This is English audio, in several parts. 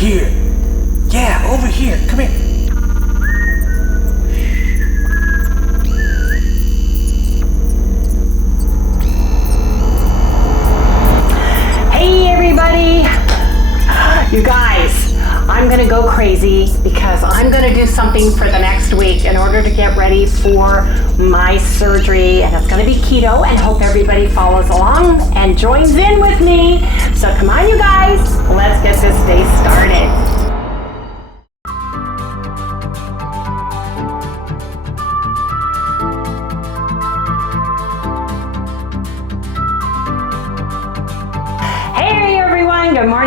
here. Yeah, over here. Come here. Hey everybody! You guys, I'm gonna go crazy because I'm gonna do something for the next week in order to get ready for my surgery, and it's gonna be keto, and hope everybody follows along and joins in with me. So come on you guys, let's get this day started.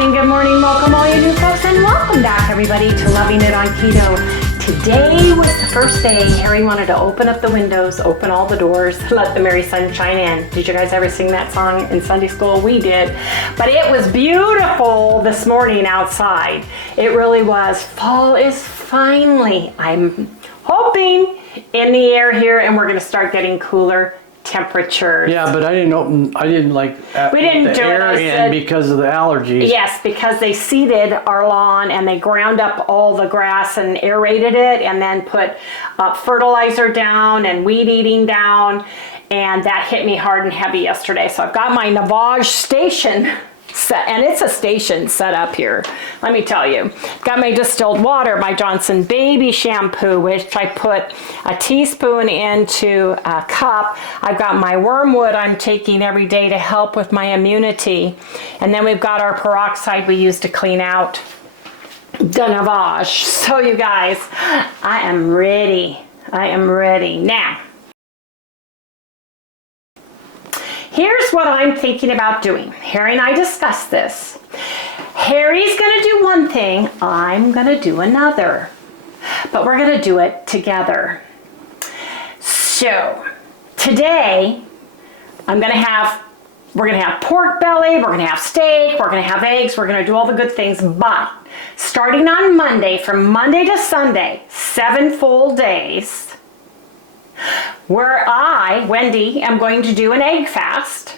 Good morning, welcome all you new folks, and welcome back everybody to Loving It on Keto. Today was the first day Harry wanted to open up the windows, open all the doors, let the merry sunshine in. Did you guys ever sing that song in Sunday school? We did. But it was beautiful this morning outside. It really was. Fall is finally, I'm hoping, in the air here, and we're going to start getting cooler temperatures. Yeah, but I didn't like we didn't the do air it in because of the allergies. Yes, because they seeded our lawn and they ground up all the grass and aerated it, and then put fertilizer down and weed eating down, and that hit me hard and heavy yesterday. So I've got my Navage station set, and it's a station set up here. Let me tell you, got my distilled water, my Johnson baby shampoo, which I put a teaspoon into a cup. I've got my wormwood I'm taking every day to help with my immunity, and then we've got our peroxide we use to clean out the Navage. So you guys, I am ready. Now, here's what I'm thinking about doing. Harry and I discussed this. Harry's gonna do one thing, I'm gonna do another, but we're gonna do it together. So today, we're gonna have pork belly, we're gonna have steak, we're gonna have eggs, we're gonna do all the good things, but starting on Monday, from Monday to Sunday, 7 full days, where I, Wendy, am going to do an egg fast,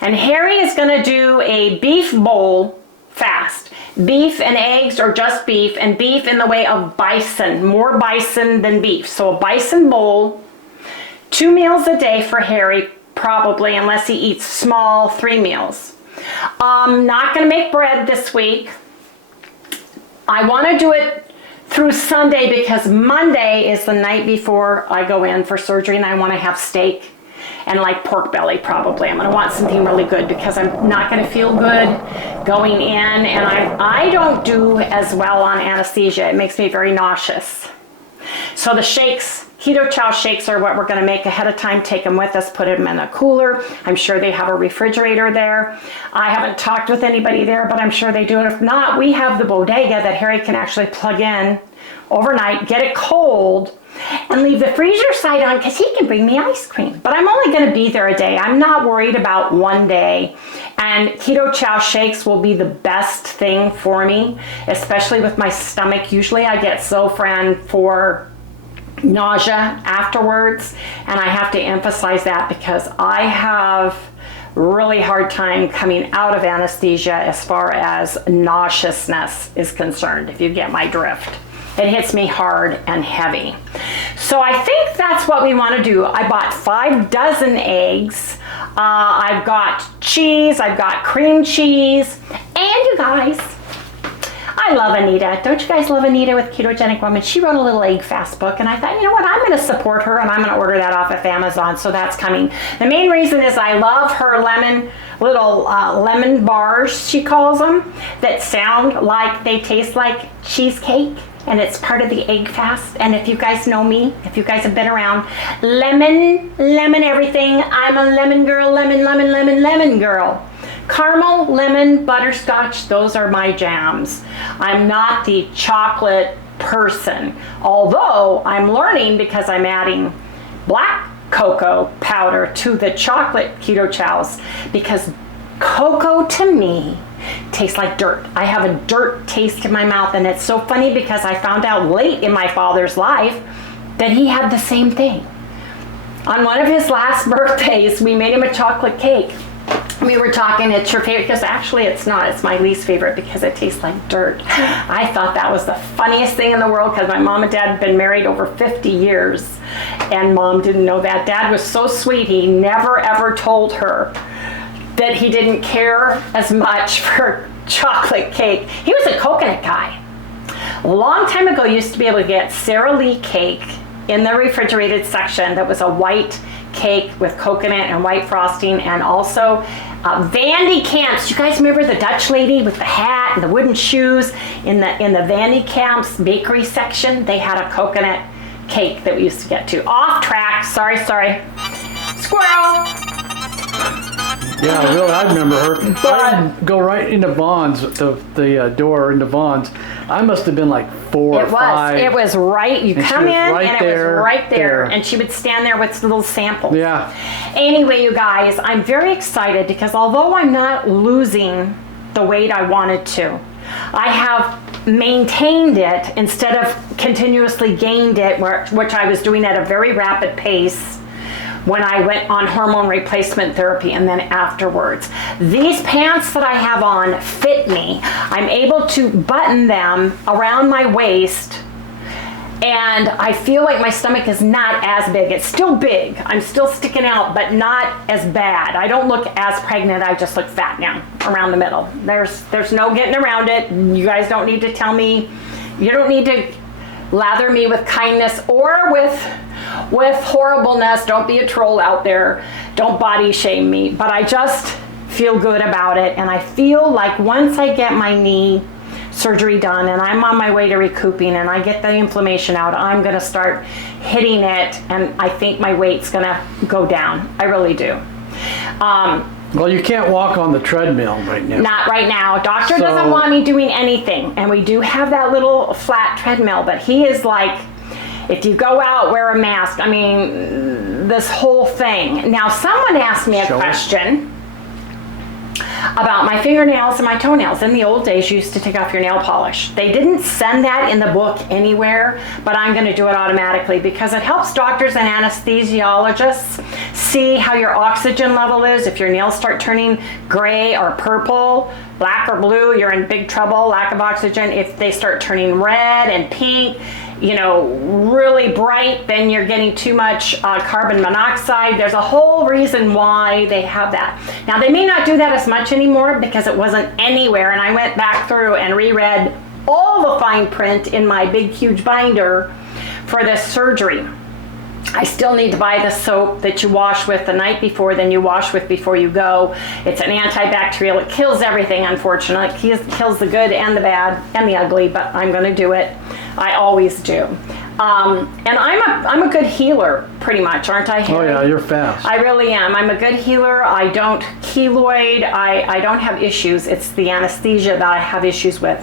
and Harry is going to do a beef bowl fast. Beef and eggs, or just beef, and beef in the way of bison, more bison than beef. So a bison bowl, 2 meals a day for Harry, probably, unless he eats small 3 meals. I'm not going to make bread this week. I want to do it through Sunday because Monday is the night before I go in for surgery, and I want to have steak and like pork belly probably. I'm going to want something really good because I'm not going to feel good going in, and I don't do as well on anesthesia. It makes me very nauseous. So the shakes, Keto Chow shakes, are what we're going to make ahead of time, take them with us, put them in a cooler. I'm sure they have a refrigerator there. I haven't talked with anybody there, but I'm sure they do. And if not, we have the bodega that Harry can actually plug in overnight, get it cold, and leave the freezer side on because he can bring me ice cream. But I'm only going to be there a day. I'm not worried about one day. And Keto Chow shakes will be the best thing for me, especially with my stomach. Usually I get Zofran for nausea afterwards, and I have to emphasize that because I have really hard time coming out of anesthesia as far as nauseousness is concerned, if you get my drift. It hits me hard and heavy. So I think that's what we want to do. I bought 5 dozen eggs. I've got cheese, I've got cream cheese, and you guys, I love Anita. Don't you guys love Anita with Ketogenic Woman? She wrote a little egg fast book, and I thought, you know what, I'm going to support her, and I'm going to order that off of Amazon, so that's coming. The main reason is I love her lemon bars, she calls them, that sound like they taste like cheesecake, and it's part of the egg fast. And if you guys know me, if you guys have been around, lemon everything. I'm a lemon girl, lemon girl. Caramel, lemon, butterscotch, those are my jams. I'm not the chocolate person, although I'm learning because I'm adding black cocoa powder to the chocolate Keto Chows, because cocoa to me tastes like dirt. I have a dirt taste in my mouth, and it's so funny because I found out late in my father's life that he had the same thing. On one of his last birthdays, we made him a chocolate cake, we were talking, it's your favorite, because actually it's not. It's my least favorite because it tastes like dirt. I thought that was the funniest thing in the world because my mom and dad had been married over 50 years and Mom didn't know that. Dad was so sweet, he never ever told her that he didn't care as much for chocolate cake. He was a coconut guy. A long time ago, you used to be able to get Sara Lee cake in the refrigerated section that was a white cake with coconut and white frosting, and also Vandy Camps. You guys remember the Dutch lady with the hat and the wooden shoes in the Vandy Camps bakery section? They had a coconut cake that we used to get to. Off track. Sorry. Squirrel. Yeah, really, I remember her. I'd go right into Vaughn's, the door into Vaughn's. I must have been like 4 or 5. It was right. You And she come was in right and it there, was right there. there. And she would stand there with little samples. Yeah. Anyway, you guys, I'm very excited because although I'm not losing the weight I wanted to, I have maintained it instead of continuously gained it, which I was doing at a very rapid pace when I went on hormone replacement therapy and then afterwards. These pants that I have on fit me. I'm able to button them around my waist and I feel like my stomach is not as big. It's still big. I'm still sticking out, but not as bad. I don't look as pregnant. I just look fat now around the middle. There's no getting around it. You guys don't need to tell me. You don't need to lather me with kindness or with horribleness. Don't be a troll out there. Don't body shame me. But I just feel good about it. And I feel like once I get my knee surgery done and I'm on my way to recouping and I get the inflammation out, I'm going to start hitting it. And I think my weight's going to go down. I really do. Well, you can't walk on the treadmill right now. Not right now. Doctor So- doesn't want me doing anything. And we do have that little flat treadmill, but he is like, if you go out, wear a mask. I mean, this whole thing. Now, someone asked me a Show it. question about my fingernails and my toenails. In the old days, you used to take off your nail polish. They didn't send that in the book anywhere, but I'm going to do it automatically because it helps doctors and anesthesiologists see how your oxygen level is. If your nails start turning gray or purple, black or blue, you're in big trouble, lack of oxygen. If they start turning red and pink, you know, really bright, then you're getting too much carbon monoxide. There's a whole reason why they have that. Now, they may not do that as much anymore because it wasn't anywhere, and I went back through and reread all the fine print in my big, huge binder for this surgery. I still need to buy the soap that you wash with the night before, then you wash with before you go. It's an antibacterial. It kills everything, unfortunately. It kills the good and the bad and the ugly, but I'm going to do it. I always do. And I'm a good healer, pretty much, aren't I, Harry? Oh yeah, you're fast. I really am. I'm a good healer. I don't keloid. I don't have issues. It's the anesthesia that I have issues with.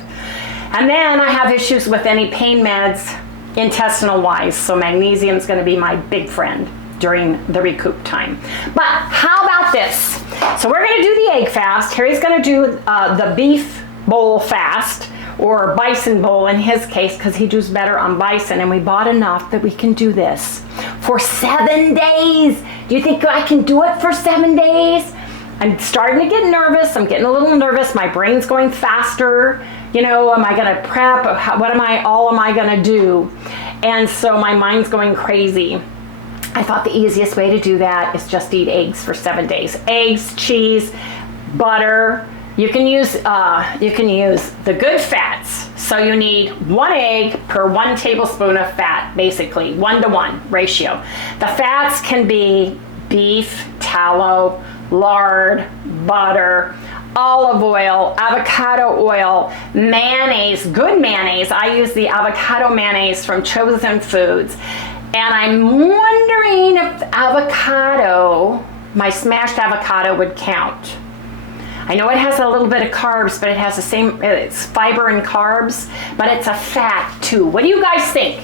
And then I have issues with any pain meds, intestinal wise. So magnesium is going to be my big friend during the recoup time. But how about this? So we're going to do the egg fast. Harry's going to do the beef bowl fast, or bison bowl in his case, because he does better on bison, and we bought enough that we can do this for 7 days. Do you think I can do it for 7 days? I'm starting to get nervous. I'm getting a little nervous. My brain's going faster. You know, am I gonna prep? What am I gonna do? And so my mind's going crazy. I thought the easiest way to do that is just eat eggs for 7 days. Eggs, cheese, butter. You can use the good fats. So you need 1 egg per 1 tablespoon of fat, basically 1-to-1 ratio. The fats can be beef, tallow, lard, butter, olive oil, avocado oil, mayonnaise, good mayonnaise. I use the avocado mayonnaise from Chosen Foods. And I'm wondering if avocado, my smashed avocado, would count. I know it has a little bit of carbs, but it has the same, it's fiber and carbs, but it's a fat too. What do you guys think?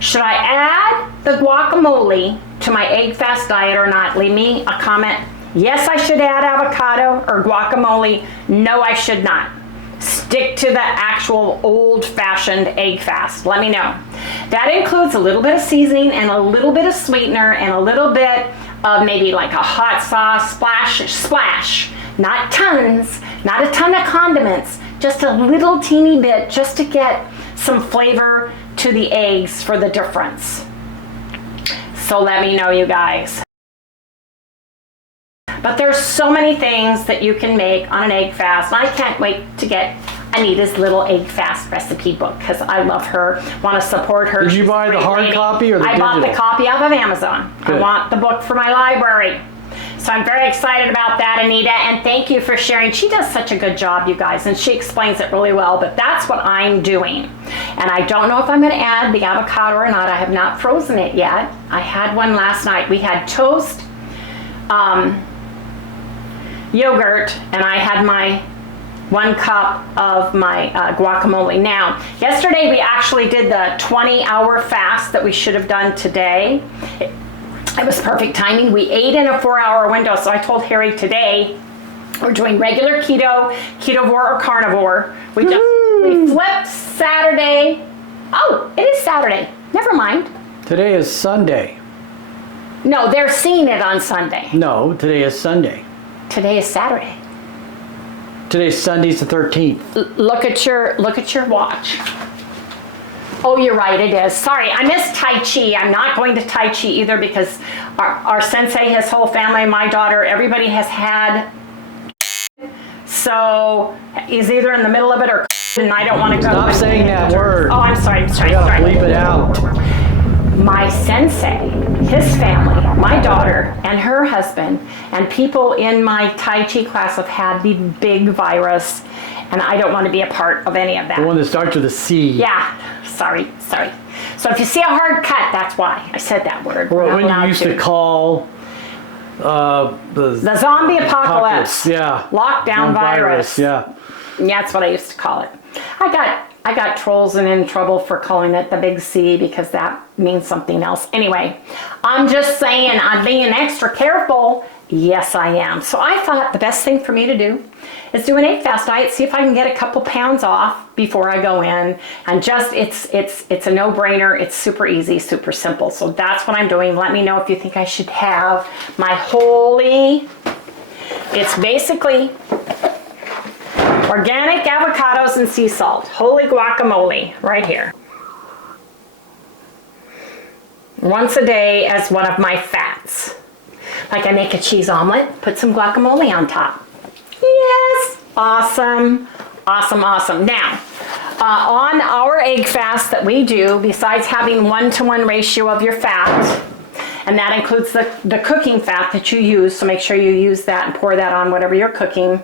Should I add the guacamole to my egg fast diet or not? Leave me a comment. Yes, I should add avocado or guacamole. No, I should not. Stick to the actual old-fashioned egg fast. Let me know. That includes a little bit of seasoning and a little bit of sweetener and a little bit of maybe like a hot sauce, splash. Not tons, not a ton of condiments, just a little teeny bit just to get some flavor to the eggs for the difference. So let me know, you guys. But there's so many things that you can make on an egg fast. And I can't wait to get Anita's little egg fast recipe book because I love her, want to support her. Did you buy the hard copy or the digital? I bought the copy off of Amazon. Good. I want the book for my library. So I'm very excited about that, Anita, and thank you for sharing. She does such a good job, you guys, and she explains it really well, but that's what I'm doing. And I don't know if I'm going to add the avocado or not. I have not frozen it yet. I had one last night. We had toast, yogurt, and I had my 1 cup of my guacamole. Now, yesterday we actually did the 20-hour fast that we should have done today. It was perfect timing. We ate in a 4-hour window, so I told Harry today we're doing regular keto, ketovore, or carnivore. We flipped Saturday. Oh, it is Saturday. Never mind. Today is Sunday. No, they're seeing it on Sunday. No, today is Sunday. Today is Saturday. Today's Sunday's the 13th. Look at your watch. Oh, you're right, it is. Sorry, I missed Tai Chi. I'm not going to Tai Chi either because our sensei, his whole family, my daughter, everybody has had. So he's either in the middle of it or and I don't want to go. Stop saying that word. Oh, I'm sorry. You gotta bleep it out. My sensei, his family, my daughter, and her husband, and people in my Tai Chi class have had the big virus, and I don't want to be a part of any of that. The one that starts with a C. Yeah, sorry. So if you see a hard cut, that's why I said that word. Or when you used to call the zombie apocalypse. Yeah. Lockdown virus. Yeah. Yeah, that's what I used to call it. I got trolls and in trouble for calling it the big C because that means something else. Anyway, I'm just saying I'm being extra careful. Yes, I am. So I thought the best thing for me to do is do an egg fast diet, see if I can get a couple pounds off before I go in. And just, it's a no-brainer. It's super easy, super simple. So that's what I'm doing. Let me know if you think I should have my holy, it's basically organic avocados and sea salt. Holy guacamole right here. Once a day as one of my fats. Like I make a cheese omelet, put some guacamole on top. Yes, awesome, awesome, awesome. Now, on our egg fast that we do, besides having 1-to-1 ratio of your fat, and that includes the cooking fat that you use, so make sure you use that and pour that on whatever you're cooking.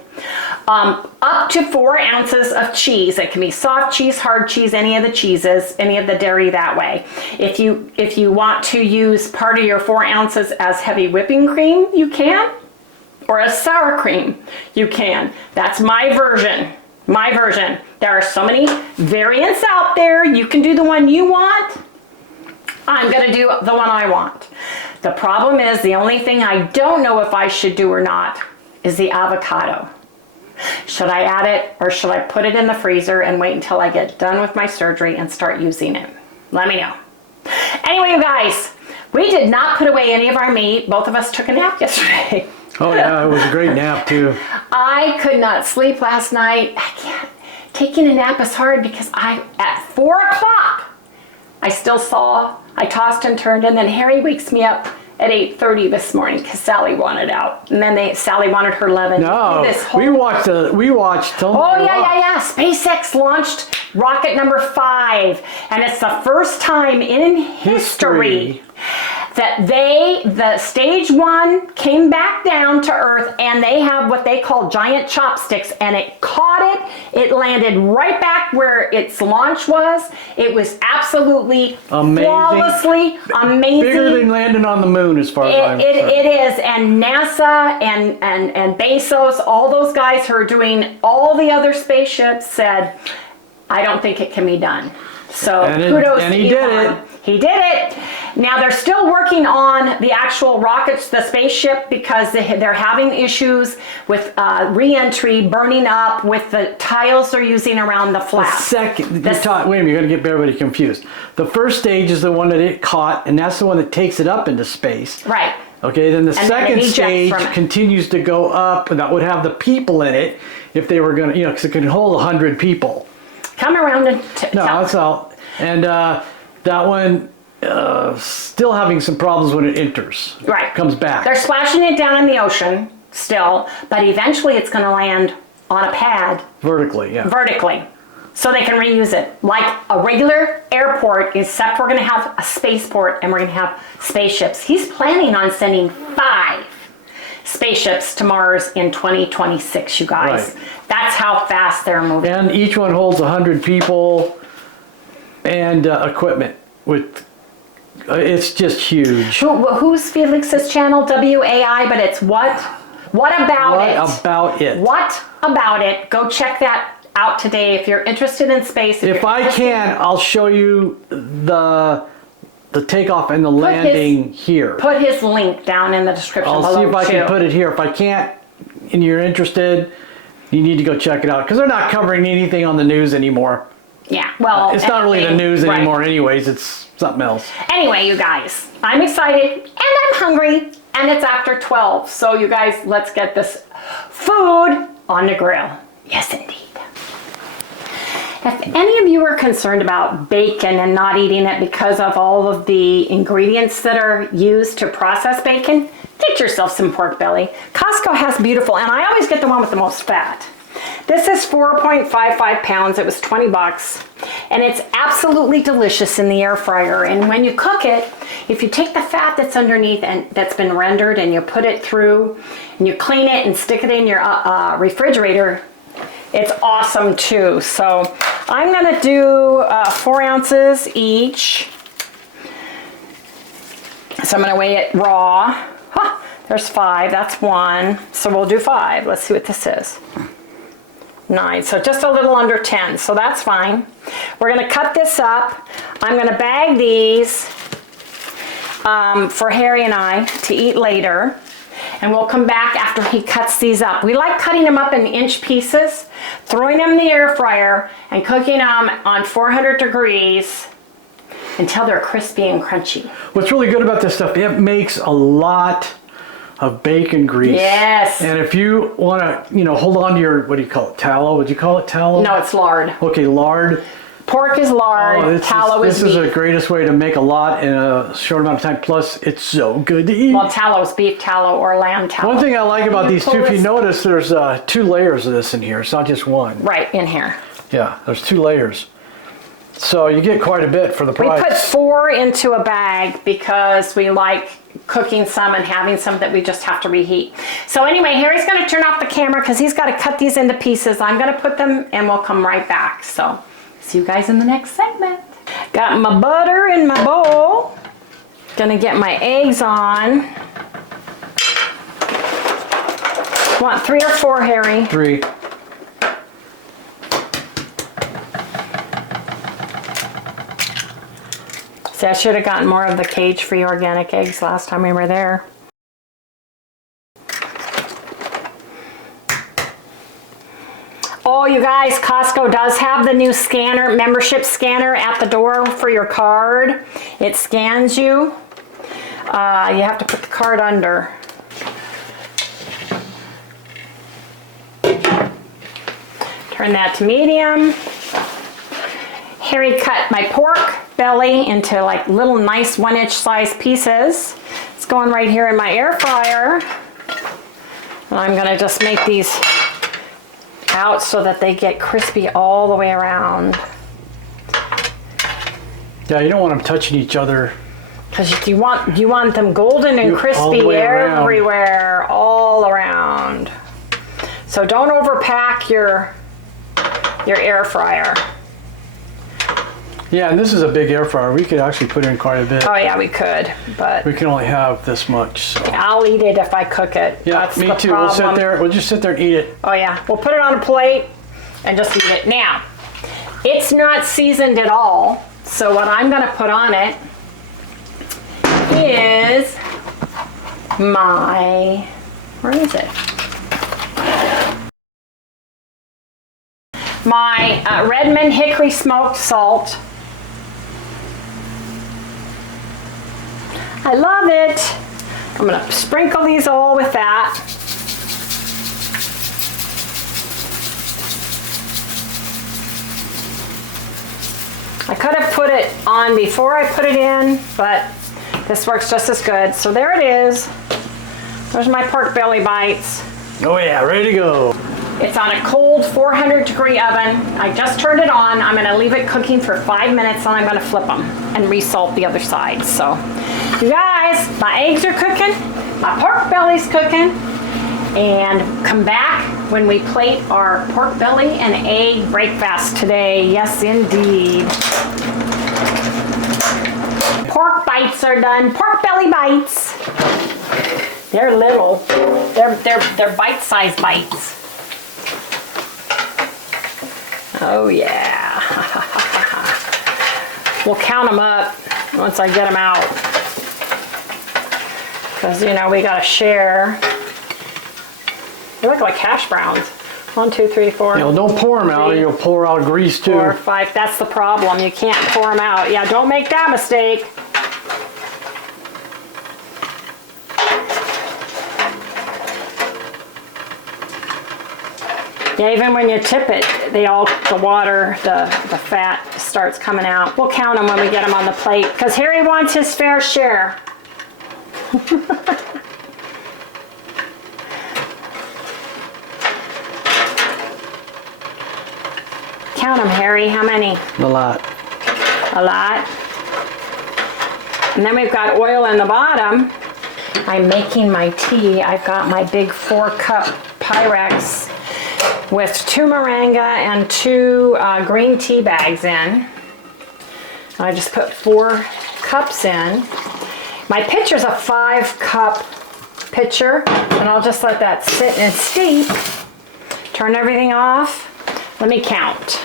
Up to 4 ounces of cheese. It can be soft cheese, hard cheese, any of the cheeses, any of the dairy that way. If you want to use part of your 4 ounces as heavy whipping cream, you can. Or as sour cream, you can. That's my version. My version. There are so many variants out there. You can do the one you want. I'm going to do the one I want. The problem is the only thing I don't know if I should do or not is the avocado. Should I add it or should I put it in the freezer and wait until I get done with my surgery and start using it? Let me know. Anyway, you guys, we did not put away any of our meat. Both of us took a nap yesterday. Oh yeah, it was a great nap too. I could not sleep last night. I can't. Taking a nap is hard because at 4 o'clock, I tossed and turned, and then Harry wakes me up at 8:30 this morning because Sally wanted out, and then Sally wanted her 11. No, we watched. Oh yeah. SpaceX launched rocket number 5, and it's the first time in history that the stage 1 came back down to Earth, and they have what they call giant chopsticks, and it caught it. It landed right back where its launch was. It was absolutely amazing. Flawlessly amazing. Bigger than landing on the moon, as far as I'm concerned. It is, and NASA and Bezos, all those guys who are doing all the other spaceships said, I don't think it can be done. So kudos to Elon. He did it. He did it. Now they're still working on the actual rockets, the spaceship, because they're having issues with re-entry, burning up with the tiles they're using around the flap. Wait a minute, you're going to get everybody confused. The first stage is the one that it caught, and that's the one that takes it up into space. Right. Okay, then the then second it ejects stage from it. continues to go up, and that would have the people in it if they were going to, because it can hold 100 people. Come around and No, that's out. And that one, still having some problems when it enters. Right. Comes back. They're splashing it down in the ocean still, but eventually it's going to land on a pad Vertically, yeah. vertically so they can reuse it. Like a regular airport, except we're going to have a spaceport and we're going to have spaceships. He's planning on sending 5 spaceships to Mars in 2026, you guys. Right. That's how fast they're moving. And each one holds 100 people and equipment. With it's just huge. Who's Felix's channel? WAI, but it's what? What about it? What about it? What about it? Go check that out today if you're interested in space. If I can, I'll show you the takeoff and the landing here. Put his link down in the description below. I'll see if I can put it here. If I can't, and you're interested, you need to go check it out because they're not covering anything on the news anymore. Yeah, well, it's not really the news right. anymore, anyways. It's something else. Anyway, you guys, I'm excited and I'm hungry, and it's after 12. So, you guys, let's get this food on the grill. Yes, indeed. If any of you are concerned about bacon and not eating it because of all of the ingredients that are used to process bacon, get yourself some pork belly. Costco has beautiful, and I always get the one with the most fat. This is 4.55 pounds. It was 20 bucks. And it's absolutely delicious in the air fryer. And when you cook it, if you take the fat that's underneath and that's been rendered and you put it through and you clean it and stick it in your refrigerator, it's awesome too. So I'm going to do 4 ounces each. So I'm going to weigh it raw. Huh, there's 5. That's 1. So we'll do 5. Let's see what this is. 9, so just a little under 10, so that's fine. We're going to cut this up. I'm going to bag these for Harry and I to eat later, and we'll come back after he cuts these up. We like cutting them up in inch pieces, throwing them in the air fryer, and cooking them on 400 degrees until they're crispy and crunchy. What's really good about this stuff, it makes a lot of bacon grease. Yes. And if you want to, hold on to your, what do you call it, tallow? Would you call it tallow? No, it's lard. Okay, lard. Pork is lard, tallow is beef. This is the greatest way to make a lot in a short amount of time. Plus, it's so good to eat. Well, tallow is beef tallow or lamb tallow. One thing I like about these two, if you notice, there's 2 layers of this in here. It's not just one. Right, in here. Yeah, there's 2 layers. So you get quite a bit for the price. We put 4 into a bag because we like cooking some and having some that we just have to reheat. So anyway, Harry's going to turn off the camera because he's got to cut these into pieces. I'm going to put them and we'll come right back. So see you guys in the next segment. Got my butter in my bowl. Gonna get my eggs on. Want 3 or 4, Harry? 3. See, I should have gotten more of the cage-free organic eggs last time we were there. Oh, you guys, Costco does have the new scanner, membership scanner at the door for your card. It scans you. You have to put the card under. Turn that to medium. Harry cut my pork belly into like little nice 1-inch size pieces. It's going right here in my air fryer. And I'm gonna just make these out so that they get crispy all the way around. Yeah, you don't want them touching each other. Because you want them golden and crispy everywhere, all around. So don't overpack your air fryer. Yeah, and this is a big air fryer. We could actually put in quite a bit. Oh yeah, we could, but We can only have this much. So. I'll eat it if I cook it. Yeah, That's me the too. problem. We'll just sit there and eat it. Oh yeah, we'll put it on a plate and just eat it. Now, it's not seasoned at all, so what I'm gonna put on it is my, where is it? My Redmond Hickory Smoked Salt. I love it. I'm gonna sprinkle these all with that. I could have put it on before I put it in, but this works just as good. So there it is. There's my pork belly bites. Oh yeah, ready to go. It's on a cold 400-degree oven. I just turned it on. I'm gonna leave it cooking for 5 minutes, and I'm gonna flip them and resalt the other side. So, you guys, my eggs are cooking, my pork belly's cooking, and come back when we plate our pork belly and egg breakfast today. Yes, indeed. Pork bites are done. Pork belly bites. They're little. They're bite-sized bites. Oh yeah. We'll count them up once I get them out. Because, you know, we got to share. They look like hash browns. 1, 2, 3, 4. You know, don't pour them out or you'll pour out grease too. 4, 5. That's the problem. You can't pour them out. Yeah, don't make that mistake. Yeah, even when you tip it, the water, the fat starts coming out. We'll count them when we get them on the plate, because Harry wants his fair share. Count them, Harry. How many? A lot. A lot. And then we've got oil in the bottom. I'm making my tea. I've got my big 4-cup Pyrex with 2 moringa and 2 green tea bags in. I just put 4 cups in. My pitcher's a 5-cup pitcher, and I'll just let that sit and steep. Turn everything off. Let me count.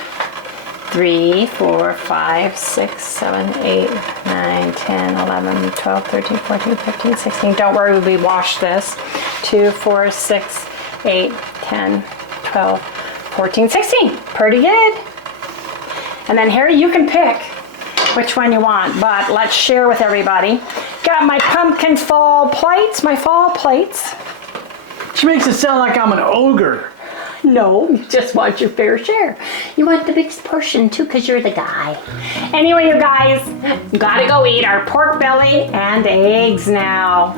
3, 4, 5, 6, 7, 8, 9, 10, 11, 12, 13, 14, 15, 16. Don't worry, we washed this. 2, 4, 6, 8, 10, 12, 14, 16. Pretty good. And then Harry, you can pick which one you want, but let's share with everybody. Got my pumpkin fall plates, my fall plates. She makes it sound like I'm an ogre. No, you just want your fair share. You want the biggest portion too, because you're the guy. Anyway, you guys, gotta go eat our pork belly and eggs now.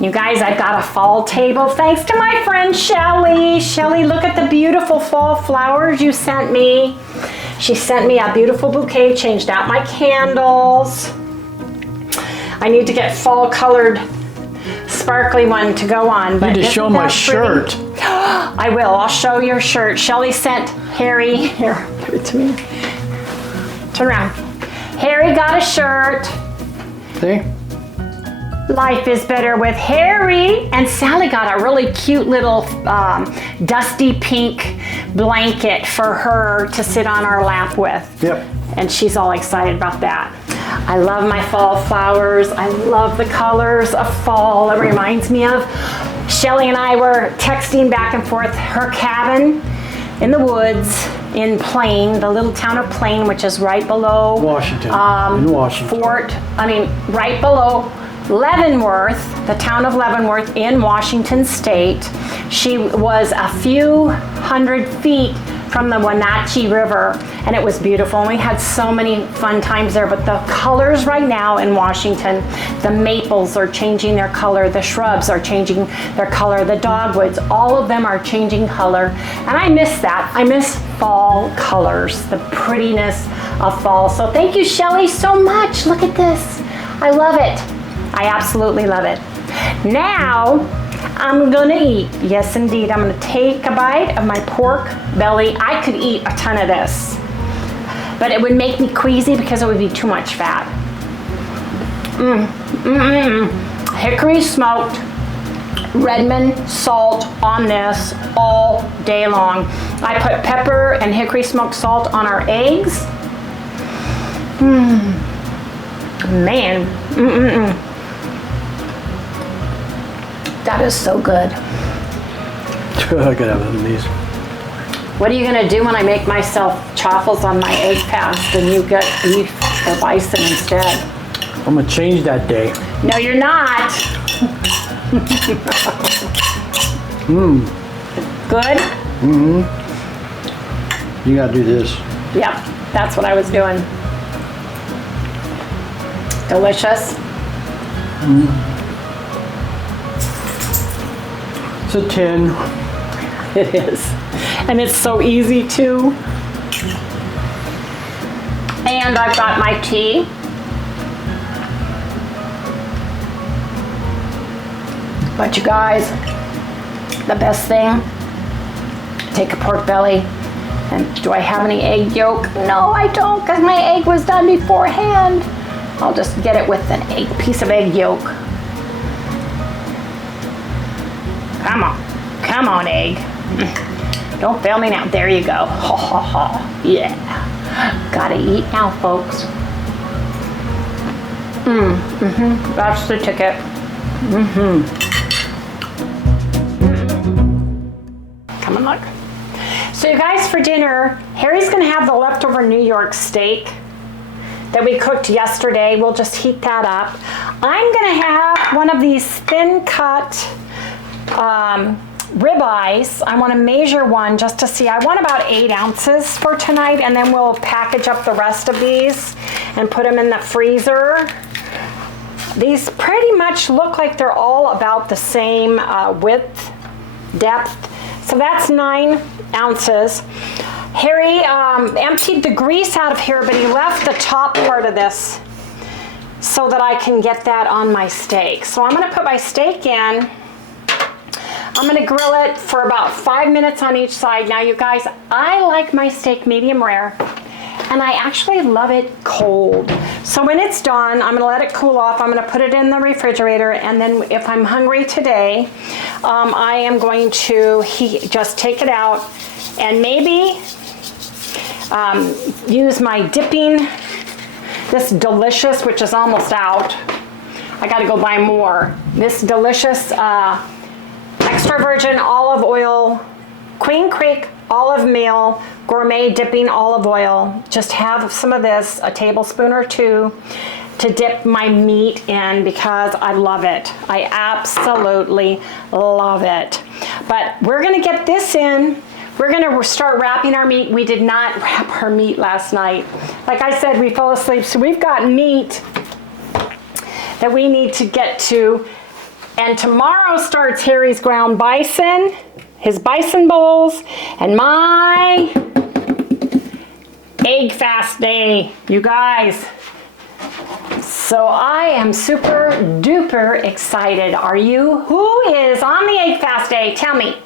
You guys, I've got a fall table thanks to my friend Shelly. Shelly, look at the beautiful fall flowers you sent me. She sent me a beautiful bouquet, changed out my candles. I need to get fall colored sparkly one to go on. But you need to show my shirt. I will. I'll show your shirt. Shelly sent Harry. Here, give it to me. Turn around. Harry got a shirt. See? Life is better with Harry. And Sally got a really cute little dusty pink blanket for her to sit on our lap with. Yep. And she's all excited about that. I love my fall flowers. I love the colors of fall. It reminds me of Shelly and I were texting back and forth. Her cabin in the woods in Plain, the little town of Plain, which is right below Washington. In Washington. Right below Leavenworth, the town of Leavenworth in Washington State. She was a few hundred feet from the Wenatchee River, and it was beautiful. And we had so many fun times there, but the colors right now in Washington, the maples are changing their color, the shrubs are changing their color, the dogwoods, all of them are changing color. And I miss that. I miss fall colors, the prettiness of fall. So thank you, Shelly, so much. Look at this. I love it. I absolutely love it. Now, I'm gonna eat. Yes, indeed. I'm gonna take a bite of my pork belly. I could eat a ton of this, but it would make me queasy because it would be too much fat. Hickory smoked Redmond salt on this all day long. I put pepper and hickory smoked salt on our eggs. Man. That is so good. I could have one of these. What are you gonna do when I make myself chaffles on my egg paste and you get beef or bison instead? I'm gonna change that day. No, you're not. Good? You gotta do this. Yep, that's what I was doing. Delicious. It's a 10. It is. And it's so easy too. And I've got my tea. But you guys, the best thing, take a pork belly. And do I have any egg yolk? No, I don't, because my egg was done beforehand. I'll just get it with an piece of egg yolk. Come on, egg. Don't fail me now. There you go. Ha ha ha. Yeah. Gotta eat now, folks. That's the ticket. Come on, look. So you guys, for dinner, Harry's gonna have the leftover New York steak that we cooked yesterday. We'll just heat that up. I'm gonna have one of these thin cut ribeyes. I want to measure one just to see. I want about 8 ounces for tonight, and then we'll package up the rest of these and put them in the freezer. These pretty much look like they're all about the same width, depth. So that's 9 ounces. Harry emptied the grease out of here, but he left the top part of this so that I can get that on my steak. So I'm going to put my steak in. I'm going to grill it for about 5 minutes on each side. Now, you guys, I like my steak medium rare, and I actually love it cold. So when it's done, I'm going to let it cool off. I'm going to put it in the refrigerator, and then if I'm hungry today, I am going to just take it out and maybe use my dipping, this delicious, which is almost out. I got to go buy more. This delicious extra virgin olive oil, Queen Creek olive meal, gourmet dipping olive oil. Just have some of this, a tablespoon or 2, to dip my meat in because I love it. I absolutely love it. But we're gonna get this in. We're gonna start wrapping our meat. We did not wrap our meat last night. Like I said, we fell asleep, so we've got meat that we need to get to. And tomorrow starts Harry's ground bison, his bison bowls, and my egg fast day, you guys. So I am super duper excited. Are you? Who is on the egg fast day? Tell me.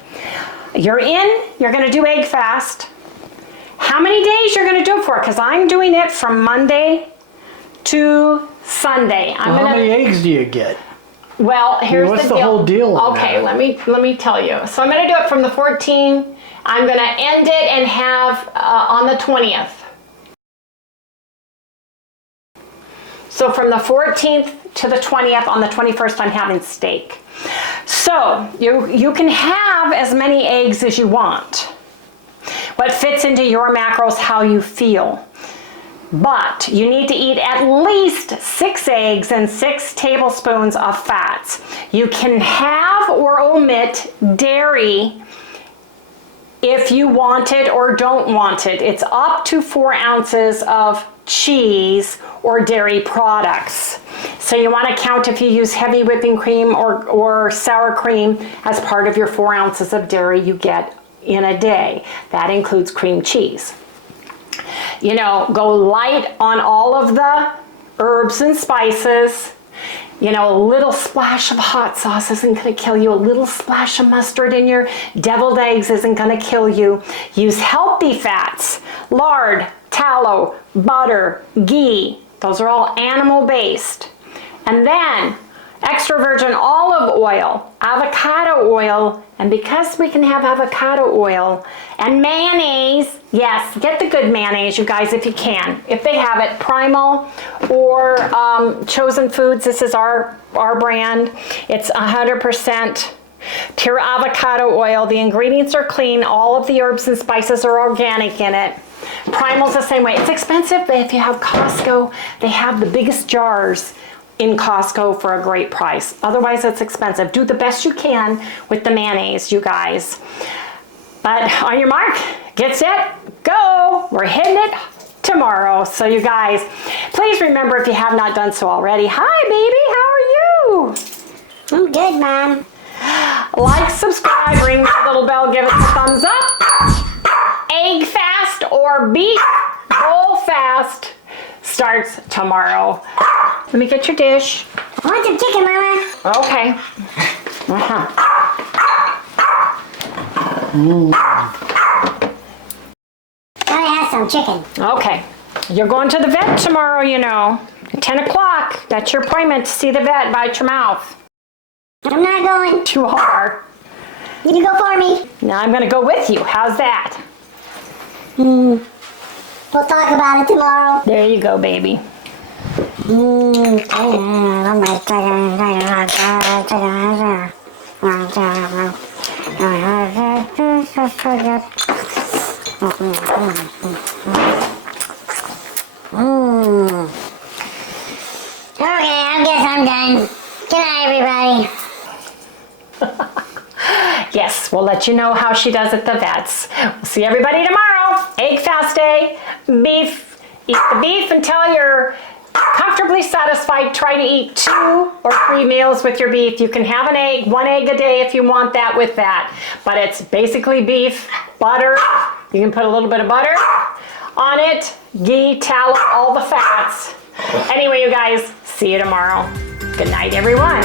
You're gonna do egg fast. How many days you're gonna do it for? Because I'm doing it from Monday to Sunday. How many eggs do you get? Well, here's what's the the deal. whole deal on Okay, that? let me tell you. So I'm going to do it from the 14th. I'm going to end it and have on the 20th. So from the 14th to the 20th, on the 21st, I'm having steak. So you can have as many eggs as you want. What fits into your macros, how you feel. But you need to eat at least 6 eggs and 6 tablespoons of fats. You can have or omit dairy if you want it or don't want it. It's up to 4 ounces of cheese or dairy products. So you want to count if you use heavy whipping cream or sour cream as part of your 4 ounces of dairy you get in a day. That includes cream cheese. You know, go light on all of the herbs and spices. You know, a little splash of hot sauce isn't going to kill you. A little splash of mustard in your deviled eggs isn't going to kill you. Use healthy fats, lard, tallow, butter, ghee. Those are all animal-based. And then extra virgin olive oil, avocado oil, and because we can have avocado oil and mayonnaise, yes, get the good mayonnaise, you guys, if you can. If they have it, Primal or Chosen Foods, this is our brand. It's 100% pure avocado oil. The ingredients are clean. All of the herbs and spices are organic in it. Primal's the same way. It's expensive, but if you have Costco, they have the biggest jars. in Costco for a great price. Otherwise, it's expensive. Do the best you can with the mayonnaise, you guys. But on your mark, get set, go. We're hitting it tomorrow. So you guys, please remember, if you have not done so already, hi baby, how are you? I'm good, Mom. Like, subscribe, ring the little bell, give us a thumbs up. Egg fast or beef bowl fast starts tomorrow. Let me get your dish. I want some chicken, Mama. Okay. Gotta have some chicken. Okay. You're going to the vet tomorrow, you know. At 10 o'clock. That's your appointment to see the vet. Bite your mouth. I'm not going. Too hard. You go for me. Now I'm going to go with you. How's that? We'll talk about it tomorrow. There you go, baby. Okay, I guess I'm done. Good night, everybody. Yes, we'll let you know how she does at the vets. We'll see everybody tomorrow. Egg fast day, beef. Eat the beef until you're comfortably satisfied. Try to eat 2 or 3 meals with your beef. You can have an egg, 1 egg a day if you want that with that. But it's basically beef, butter. You can put a little bit of butter on it, ghee, tallow, all the fats. Anyway, you guys, see you tomorrow. Good night, everyone.